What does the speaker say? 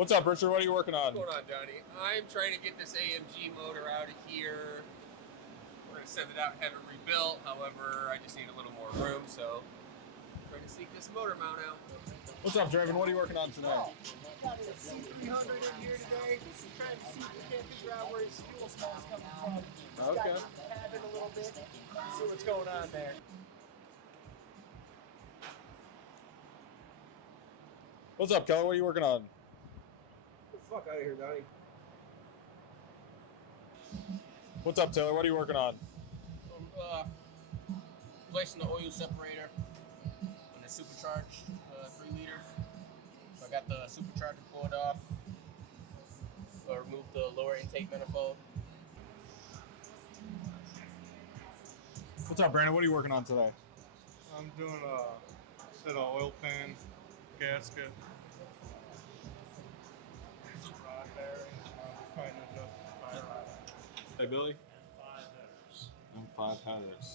What's up, Richard? What are you working on? What's going on, Johnny? I'm trying to get this AMG motor out of here. We're going to send it out and have it rebuilt. However, I just need a little more room, so I'm trying to seek this motor mount out. What's up, Draven? What are you working on today? Got a C300 in here today. Trying to see if we can't figure out where his fuel smell's coming from. Just Okay. got the cabin a little bit. See what's going on there. What's up, Keller? What are you working on? Get the fuck out of here, Donnie. What's up, Taylor? What are you working on? Placing the oil separator on the supercharged 3 liters. So I got the supercharger pulled off. Remove the lower intake manifold. What's up, Brandon? What are you working on today? I'm doing a set of oil pan gasket. Rod bearing. I'm trying to adjust the fire rod. Hey, Billy. And 5 headers. And 5 headers.